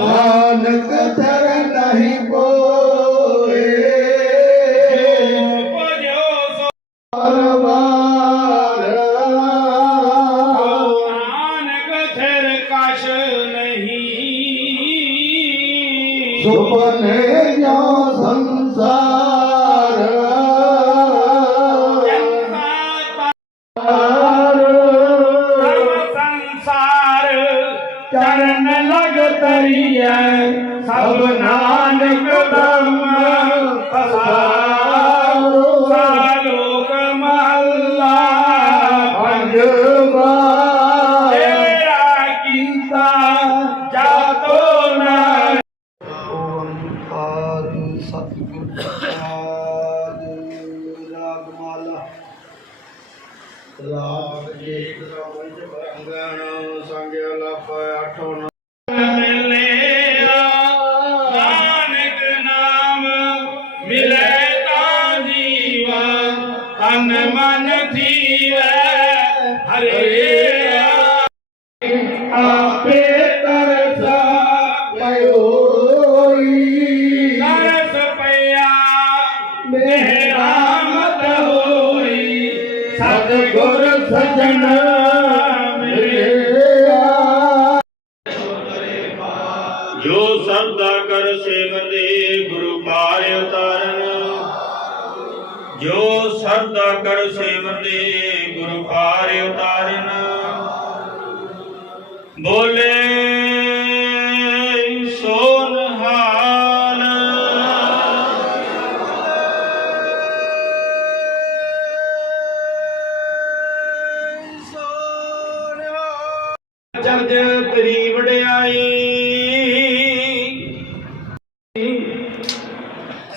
मानक धर नहीं बोल ਚਰਨ ਲਗ ਤਰੀਐ ਸਭ ਨਾਨਕ ਦਮ ਪਸਾਰੋ ਰਾਗ ਜੇਕ ਰਾਵਜ ਬਰੰਗਣ ਸੰਗਿਆ ਲਪ ਆਠੋ ਮਿਲਿਆ ਨਾਨਕ ਨਾਮ ਮਿਲੇ ਤਾਂ ਜੀਵਾ, ਤਨ ਮਨ ਥੀਵੈ ਹਰੇ ਸਤਿਗੁਰ ਸਜਣ ਮਿਲੇ। ਜੋ ਸਰਦਾ ਕਰ ਸੇਵਦੇ ਗੁਰੂ ਪਾਰ ਉਤਾਰਨ। ਜੋ ਸਰਦਾ ਕਰ ਸੇਵਦੇ ਗੁਰੂ ਪਾਰ ਉਤਾਰਨ। ਬੋਲੇ ਚਰਜ ਤੇਰੀ ਵਡਿਆਈ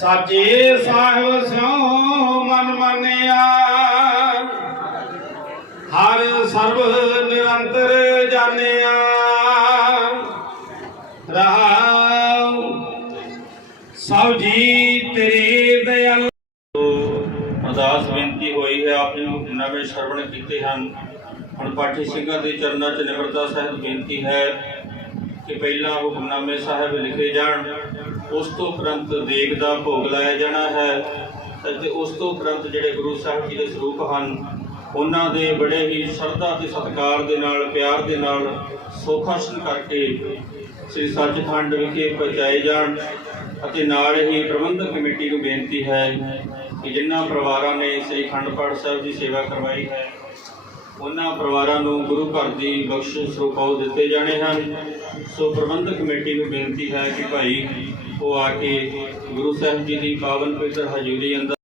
ਸਾਚੇ ਸਾਹਿਬ ਸਿਉ ਮਨ ਮੰਨਿਆ। ਹਰ ਸਰਬ ਨਿਰੰਤਰ ਜਾਣਿਆ। ਰਹਾਉ, ਸਭ ਜੀ ਤੇਰੀ ਦਇਆਲ। ਅਰਦਾਸ ਬੇਨਤੀ ਹੋਈ ਹੈ, ਆਪ ਜੀ ਨੂੰ ਨਵੇਂ ਸ਼ਰਵਣ ਕੀਤੇ ਹਨ ਹੁਣ ਪਾਠੀ ਸਿੰਘਾਂ ਦੇ ਚਰਨਾਂ 'ਚ ਨਿਮਰਤਾ ਸਾਹਿਬ ਬੇਨਤੀ ਹੈ ਕਿ ਪਹਿਲਾਂ ਹੁਕਮਨਾਮੇ ਸਾਹਿਬ ਲਿਖੇ ਜਾਣ, ਉਸ ਤੋਂ ਉਪਰੰਤ ਦੇਗ ਦਾ ਭੋਗ ਲਾਇਆ ਜਾਣਾ ਹੈ ਅਤੇ ਉਸ ਤੋਂ ਉਪਰੰਤ ਜਿਹੜੇ ਗੁਰੂ ਸਾਹਿਬ ਜੀ ਦੇ ਸਰੂਪ ਹਨ, ਉਹਨਾਂ ਦੇ ਬੜੇ ਹੀ ਸ਼ਰਧਾ ਤੇ ਸਤਿਕਾਰ ਦੇ ਨਾਲ, ਪਿਆਰ ਦੇ ਨਾਲ ਸੋਖਾਸ਼ਨ ਕਰਕੇ ਸ੍ਰੀ ਸੱਚਖੰਡ ਵਿਖੇ ਪਹੁੰਚਾਏ ਜਾਣ ਅਤੇ ਨਾਲ ਹੀ ਪ੍ਰਬੰਧਕ ਕਮੇਟੀ ਨੂੰ ਬੇਨਤੀ ਹੈ ਕਿ ਜਿਨ੍ਹਾਂ ਪਰਿਵਾਰਾਂ ਨੇ ਸ੍ਰੀ ਅਖੰਡ ਪਾਠ ਸਾਹਿਬ ਦੀ ਸੇਵਾ ਕਰਵਾਈ ਹੈ ਉਹਨਾਂ ਪਰਿਵਾਰਾਂ ਨੂੰ ਗੁਰੂ ਘਰ ਦੀ ਬਖਸ਼ਿਸ਼ ਰੂਪਾਉ ਦਿੱਤੇ ਜਾਣੇ ਹਨ। ਸੋ ਪ੍ਰਬੰਧਕ ਕਮੇਟੀ ਨੂੰ ਬੇਨਤੀ ਹੈ ਕਿ ਭਾਈ ਉਹ ਆ ਕੇ ਗੁਰੂ ਸਾਹਿਬ ਜੀ ਦੀ ਪਾਵਨ ਪਵਿੱਤਰ ਹਜ਼ੂਰੀ ਅੰਦਰ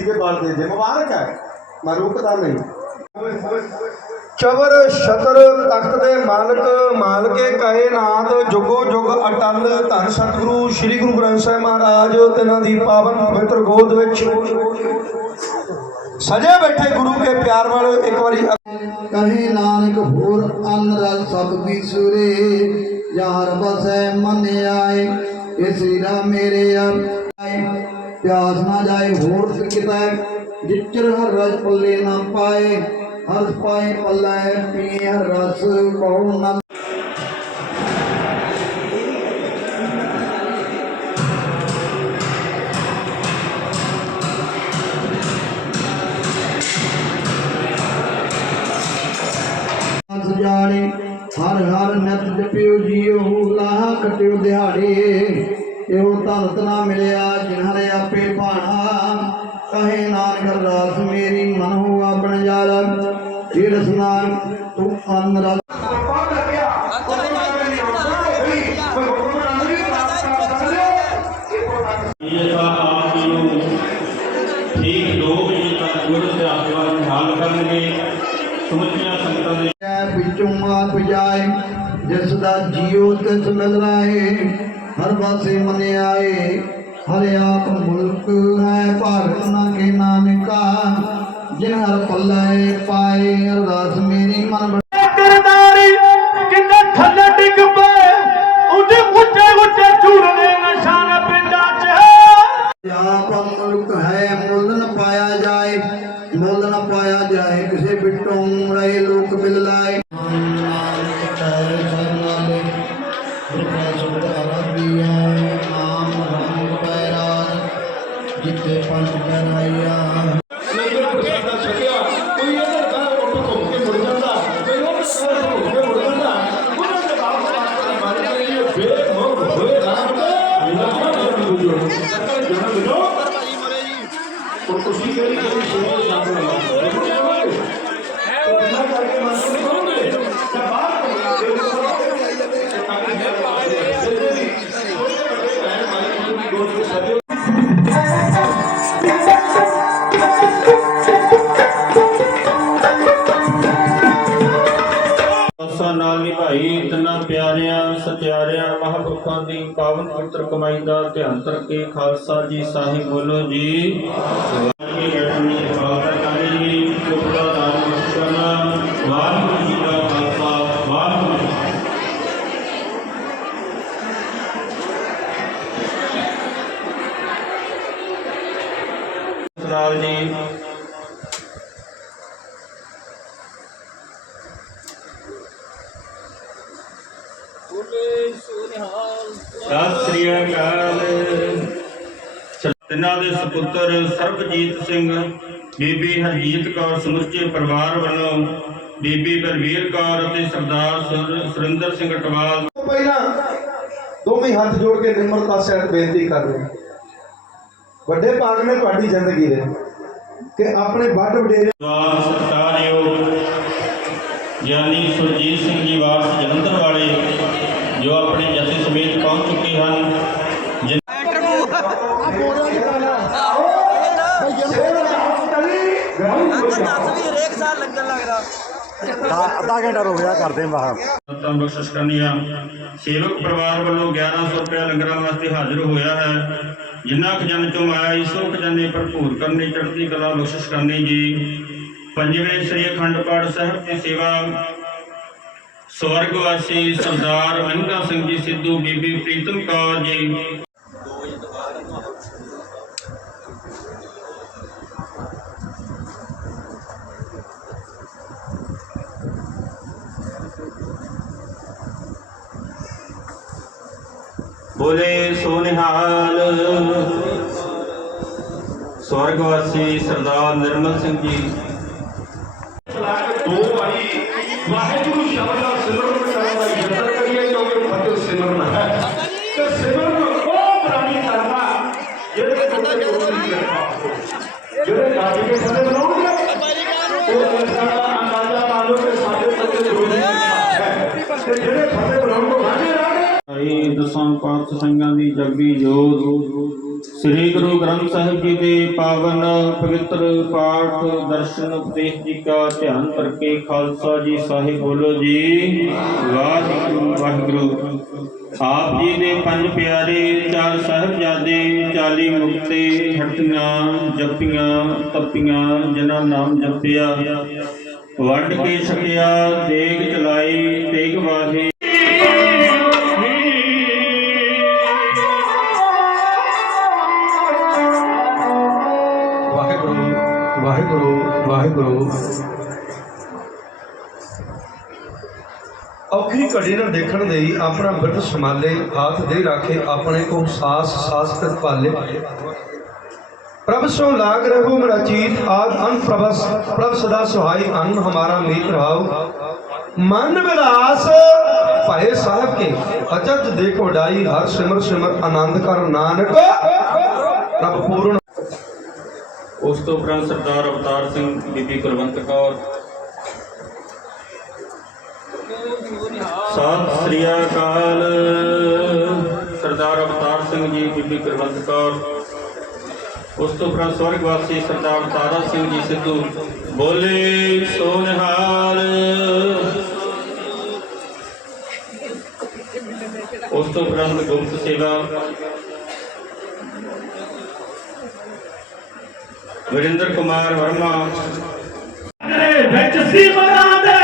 ਦੇ ਦੀਵੇ ਬਾਲਦੇ ਜੇ ਮੁਬਾਰਕ ਹੈ। ਮੈਂ ਰੁਕਦਾ ਨਹੀਂ। ਚਵਰ ਛਤਰ ਤਖਤ ਦੇ ਮਾਲਕ ਮਾਲਕੇ ਕਹੇ ਨਾਦ ਜੁਗੋ ਜੁਗ ਅਟਲ। ਧੰਨ ਸਤਿਗੁਰੂ ਸ੍ਰੀ ਗੁਰੂ ਗ੍ਰੰਥ ਸਾਹਿਬ ਮਹਾਰਾਜ ਤਿਨਾਂ ਦੀ ਪਾਵਨ ਪਵਿੱਤਰ ਗੋਦ ਵਿੱਚ। ਸਜੇ ਬੈਠੇ ਗੁਰੂ ਕੇ ਪਿਆਰ ਵਾਲੋ ਇੱਕ ਵਾਰੀ ਕਹੇ ਨਾਨਕ ਹੋਰ ਅਨ ਰਲ ਸਭ ਵਿਸੁਰੇ ਯਾਰ ਬਸੈ ਮਨ ਆਏ ਇਹ ਸ੍ਰੀਰਾ ਮੇਰੇ ਆਏ ਪਿਆਸ ਨਾ ਜਾਏ ਹੋਰ ਕਿਤੈ ਜਿਚਰ ਹਰ ਰਸ ਪੱਲੇ ਨਾ ਪਾਏ ਹਰ ਪਾਏ ਪੱਲੇ ਪੀ ਹਰ ਰਸ ਬਹੁ ਨਾ ਸਜਾਣੇ ਹਰ ਹਰ ਨਿਤ ਜਪਿਓ ਜੀਓ ਲਾਹ ਕਟਿਓ ਦਿਹਾੜੇ ਇਹੋ ਧਨ ਤਨਾ ਮਿਲਿਆ ਜਿਨ ਹਰੇ ਆਪੇ ਭਾਣਾ। ਕਹੇ ਨਾਨਕ ਰਾਸ ਮੇਰੀ ਮਨ ਹੋ ਆਪਣ ਜਾਲ। ਜੀੜ ਸੁਨਾਨ ਤੂੰ ਅੰਨ ਰਸ ਇਹ ਤਾਂ ਆਪ ਨੂੰ ਠੀਕ 2 ਵਜੇ ਤੱਕ ਗੁਰੂ ਸਾਹਿਬ ਦਾ ਖਿਆਲ ਕਰਨਗੇ। ਸਮੁੱਚੀਆਂ ਸੰਗਤਾਂ ਦੇ ਹੈ ਵਿੱਚੋਂ ਆਪ ਜਾਏ ਜਿਸ ਦਾ ਜੀਉ ਤਿਸ ਮਿਲ ਰਾਏ। ਹਰ ਪਾਸੇ ਮਨ ਆਏ ਹਰ ਆਪ ਮੁਲਕ ਹੈ ਭਾਰਤ ਨਾ ਕੇ ਨਾਨਕਾ ਜਿਨ ਹਰ ਪੱਲੇ ਪਾਏ ਅਰਦਾਸ ਮੇਰੀ ਮਨ ਕਰਦਾਰੀ ਕਿੰਨੇ ਥੱਲੇ ਡਿੱਗ ਪਏ ਉਹਦੇ ਉੱਚੇ ਉੱਚੇ ਝੂਰਨੇ ਨਿਸ਼ਾਨ ਪਿੰਡਾਂ 'ਚ ਆਪ ਮੁਲਕ ਹੈ ਮੁੱਲ ਨ ਪਾਇਆ ਜਾਏ ਮੁੱਲ ਨ ਪਾਇਆ ਜਾਏ ਕਿਸੇ ਬਿਟੋਂ ਰਹੇ ਉਹ ਤੁਸੀਂ ਕਿਹੜੀ ਸਤਿਆਰਿਆਂ ਮਹਾਂਪੁਰਖਾਂ ਦੀ ਪਾਵਨ ਪਵਿੱਤਰ ਕਮਾਈ ਦਾ ਧਿਆਨ ਕਰਕੇ ਖਾਲਸਾ ਜੀ ਸਾਹਿਬ ਬੋਲੋ ਜੀ ਵਾਹਿਗੁਰੂ ਜੀ ਕਾ ਖਾਲਸਾ ਜੀ ਚੁਪੜਾ ਦਾਨ ਬਖਸ਼ਣਾ ਵਾਹਿਗੁਰੂ ਜੀ ਦਾ ਖਾਲਸਾ ਵਾਹਿਗੁਰੂ ਜੀ ਕੀ ਫਤਿਹ। ਲਾਲ ਜੀ ਸਤਿ ਸ੍ਰੀ ਅਕਾਲ ਤਿੰਨਾਂ ਦੇ ਸੁਪੁੱਤਰ ਸਰਬਜੀਤ ਸਿੰਘ ਬੀਬੀ ਹਰਜੀਤ ਕੌਰ ਸਮੁੱਚੇ ਪਰਿਵਾਰ ਵੱਲੋਂ ਬੀਬੀ ਬਲਵੀਰ ਕੌਰ ਅਤੇ ਸਰਦਾਰ ਸੁਰ- ਸੁਰਿੰਦਰ ਸਿੰਘ ਟਵਾਲ ਪਹਿਲਾਂ ਦੋਵੇਂ ਹੱਥ ਜੋੜ ਕੇ ਨਿਮਰਤਾ ਸਹਿਤ ਬੇਨਤੀ ਕਰ ਰਹੇ। ਵੱਡੇ ਭਾਗ ਨੇ ਤੁਹਾਡੀ ਜ਼ਿੰਦਗੀ ਦੇ ਕਿ ਆਪਣੇ ਵੱਡ ਵਡੇਰੇ ਸਤਿਕਾਰਯੋਗ ਗਿਆਨੀ ਸੁਰਜੀਤ ਸਿੰਘ ਜੀ ਵਾਰਸ ਜਲੰਧਰ ਵਾਲੇ ਜੋ ਆਪਣੇ ਜਥੇ ਸਮੇਤ ਪਹੁੰਚ ਚੁੱਕੇ ਹਨ ਅੱਧਾ ਘੰਟਾ ਰੁਕ ਜਾ ਕਰਦੇ ਬਾਹਰ ਤਾਂ ਬਖਸ਼ਿਸ਼ ਕਰਨੀਆਂ। ਸੇਵਕ ਪਰਿਵਾਰ ਵੱਲੋਂ 1100 ਰੁਪਏ ਲੰਗਰਾਂ ਵਾਸਤੇ ਹਾਜ਼ਰ ਹੋਇਆ ਹੈ ਜਿੰਨਾ ਖਜ਼ਾਨੇ ਚੋਂ ਆਇਆ ਇਸ ਉਹ ਖਜ਼ਾਨੇ ਭਰਪੂਰ ਕਰਨੀ ਚੜ੍ਹਦੀ ਕਲਾ ਬਖਸ਼ਿਸ਼ ਕਰਨੀ ਜੀ। ਪੰਜਵੇਂ ਸ੍ਰੀ ਅਖੰਡ ਪਾਠ ਸਾਹਿਬ ਦੀ ਸੇਵਾ ਸਵਰਗਵਾਸੀ ਸਰਦਾਰ ਮਹਿੰਗਾ ਸਿੰਘ ਜੀ ਸਿੱਧੂ ਬੀਬੀ ਪ੍ਰੀਤਮ ਕੌਰ ਜੀ। ਬੋਲੇ ਸੋਨਿਹਾਲ। ਸਵਰਗਵਾਸੀ ਸਰਦਾਰ ਨਿਰਮਲ ਸਿੰਘ ਜੀ। ਦੋ ਭਾਈ ਵਾਹਿਗੁਰੂ ਸ਼ਬਦ ਜਿਹੜੇ ਰਾਜ ਦੇ ਸਾਡੇ ਬਣਾਉਣਗੇ ਉਹ ਲੋਕਾਂ ਦਾ ਅੰਦਾਜ਼ਾ ਲਾ ਲਓ ਕਿ ਸਾਡੇ ਤੋਂ ਜੁੜੇ ਤੇ ਜਿਹੜੇ ਸਾਡੇ ਬਣਾਉਣ ਤੋਂ ਵਾਂਝੇ ਰਹਿ ਗਏ ਭਾਈ ਦਸਾਂ ਪੰਥ ਸਿੰਘਾਂ ਦੀ ਜੱਗੀ ਜੋਤ ਸ੍ਰੀ ਗੁਰੂ ਗ੍ਰੰਥ ਸਾਹਿਬ ਜੀ ਦੇ ਪਾਵਨ ਪਵਿੱਤਰ ਪਾਠ ਦਰਸ਼ਨ ਉਪਦੇਸ਼ ਜੀ ਕਾ ਧਿਆਨ ਕਰਕੇ ਖਾਲਸਾ ਜੀ ਸਾਹਿਬ ਬੋਲੋ ਜੀ। ਵਾਹਿਗੁਰੂ ਵਾਹਿਗੁਰੂ। ਆਪ ਜੀ ਦੇ ਪੰਜ ਪਿਆਰੇ ਚਾਰ ਸਾਹਿਬਜ਼ਾਦੇ 40 ਮੁਕਤੇ ਹਟੀਆਂ ਜਪੀਆਂ ਤਪੀਆਂ, ਜਿਨ੍ਹਾਂ ਨਾਮ ਜਪਿਆ। ਵੰਡ ਕੇ ਛਕਿਆ, ਤੇਗ ਚਲਾਈ ਤੇਗ ਵਾਹੇ ਵਾਹਿਗੁਰੂ ਵਾਹਿਗੁਰੂ। ਔਖੀ ਘੜੀ ਨੂੰ ਦੇਖਣ ਦੇ ਆਪਣਾ ਬਿਰਧ ਸੰਭਾਲੇ, ਹੱਥ ਦੇ ਰਾਖੇ ਆਪਣੇ ਕੋ ਸਾਸ ਸਾਸ ਕਰ ਪਾਲੇ। ਪ੍ਰਭ ਸੋ ਲਾਗ ਰਹੋ ਮੇਰਾ ਚੀਤ, ਆਦ ਅਨ ਪ੍ਰਭਸ, ਪ੍ਰਭ ਸਦਾ ਸੁਹਾਈ, ਅਨ ਹਮਾਰਾ ਮੀਤ ਰਹਾਉ। ਮਨ ਵਿਲਾਸ ਭਏ ਸਾਹਿਬ ਕੇ ਅਜਤ ਦੇਖ ਵਡਾਈ ਹਰ ਸਿਮਰ ਸਿਮਰ ਆਨੰਦ ਕਰ ਨਾਨਕ। ਪ੍ਰਭ ਪੂਰਨ ਉਸ ਤੋਂ ਉਪਰੰਤ ਸਰਦਾਰ ਅਵਤਾਰ ਸਿੰਘ ਬੀਬੀ ਕੁਲਵੰਤ ਕੌਰ ਸਤਿ ਸ੍ਰੀ ਅਕਾਲ। ਸਰਦਾਰ ਅਵਤਾਰ ਸਿੰਘ ਜੀ, ਬੀਬੀ ਕੁਲਵੰਤ ਕੌਰ, ਉਸ ਤੋਂ ਉਪਰੰਤ ਸਵਰਗਵਾਸੀ ਸਰਦਾਰ ਤਾਰਾ ਸਿੰਘ ਜੀ ਸਿੱਧੂ, ਬੋਲੇ ਸੋ ਉਸ ਤੋਂ ਉਪਰੰਤ ਗੁਪਤ ਸੇਵਾ ਵਰਿੰਦਰ ਕੁਮਾਰ ਵਰਮਾ। ਵਿੱਚ ਸਿਮਰਾਂ ਦੇ।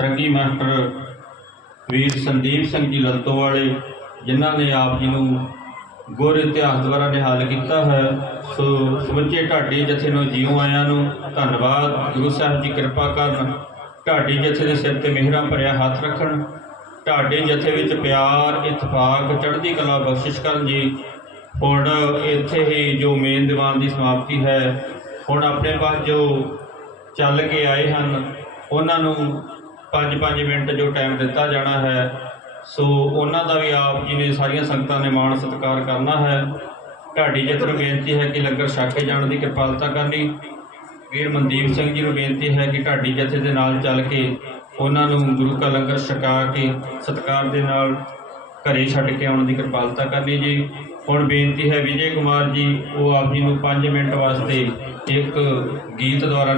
ਸਰੰਗੀ ਮਾਸਟਰ ਵੀਰ ਸੰਦੀਪ ਸਿੰਘ ਜੀ ਲੰਤੋ ਵਾਲੇ, ਜਿਨ੍ਹਾਂ ਨੇ ਆਪ ਜੀ ਨੂੰ ਗੁਰ ਇਤਿਹਾਸ ਦੁਆਰਾ ਨਿਹਾਲ ਕੀਤਾ ਹੈ, ਸੋ ਸਮੁੱਚੇ ਢਾਡੀ ਜਥੇ ਨੂੰ ਜੀਉ ਆਇਆਂ ਨੂੰ ਧੰਨਵਾਦ। ਗੁਰੂ ਸਾਹਿਬ ਜੀ ਕਿਰਪਾ ਕਰਨ ਢਾਡੀ ਜਥੇ ਦੇ ਸਿਰ ਤੇ ਮਿਹਰਾਂ ਭਰਿਆ ਹੱਥ ਰੱਖਣ। ਢਾਡੀ ਜਥੇ ਵਿੱਚ ਪਿਆਰ, ਇਤਫਾਕ, ਚੜ੍ਹਦੀ ਕਲਾ ਬਖਸ਼ਿਸ਼ ਕਰਨ ਜੀ। ਹੁਣ ਇੱਥੇ ਹੀ ਜੋ ਮੇਨ ਦੀਵਾਨ ਦੀ ਸਮਾਪਤੀ ਹੈ, ਹੁਣ ਆਪਣੇ ਪਾਸ ਜੋ ਚੱਲ ਕੇ ਆਏ ਹਨ, ਉਹਨਾਂ ਨੂੰ 5-5 ਮਿੰਟ ਜੋ ਟਾਈਮ ਦਿੱਤਾ ਜਾਣਾ ਹੈ, ਸੋ ਉਹਨਾਂ ਦਾ ਵੀ ਆਪ ਜੀ ਨੇ ਸਾਰੀਆਂ ਸੰਗਤਾਂ ਨੇ ਮਾਣ ਸਤਿਕਾਰ ਕਰਨਾ ਹੈ। ਢਾਡੀ ਜਥੇਦਾਰ ਨੂੰ ਬੇਨਤੀ ਹੈ ਕਿ ਲੰਗਰ ਛਕੇ ਜਾਣ ਦੀ ਕਿਰਪਾਲਤਾ ਕਰਨੀ। ਵੀਰ ਮਨਦੀਪ ਸਿੰਘ ਜੀ ਨੂੰ ਬੇਨਤੀ ਹੈ ਕਿ ਢਾਡੀ ਜਥੇ ਦੇ ਨਾਲ ਚੱਲ ਕੇ ਉਹਨਾਂ ਨੂੰ ਗੁਰੂ ਕਾ ਲੰਗਰ ਛਕਾ ਕੇ ਸਤਿਕਾਰ ਦੇ ਨਾਲ ਘਰੇ ਛੱਡ ਕੇ ਆਉਣ ਦੀ ਕਿਰਪਾਲਤਾ ਕਰਨੀ ਜੀ। ਹੁਣ ਬੇਨਤੀ ਹੈ ਵਿਜੇ ਕੁਮਾਰ ਜੀ, ਉਹ ਆਪ ਜੀ ਨੂੰ 5 ਮਿੰਟ ਵਾਸਤੇ ਇੱਕ ਗੀਤ ਦੁਆਰਾ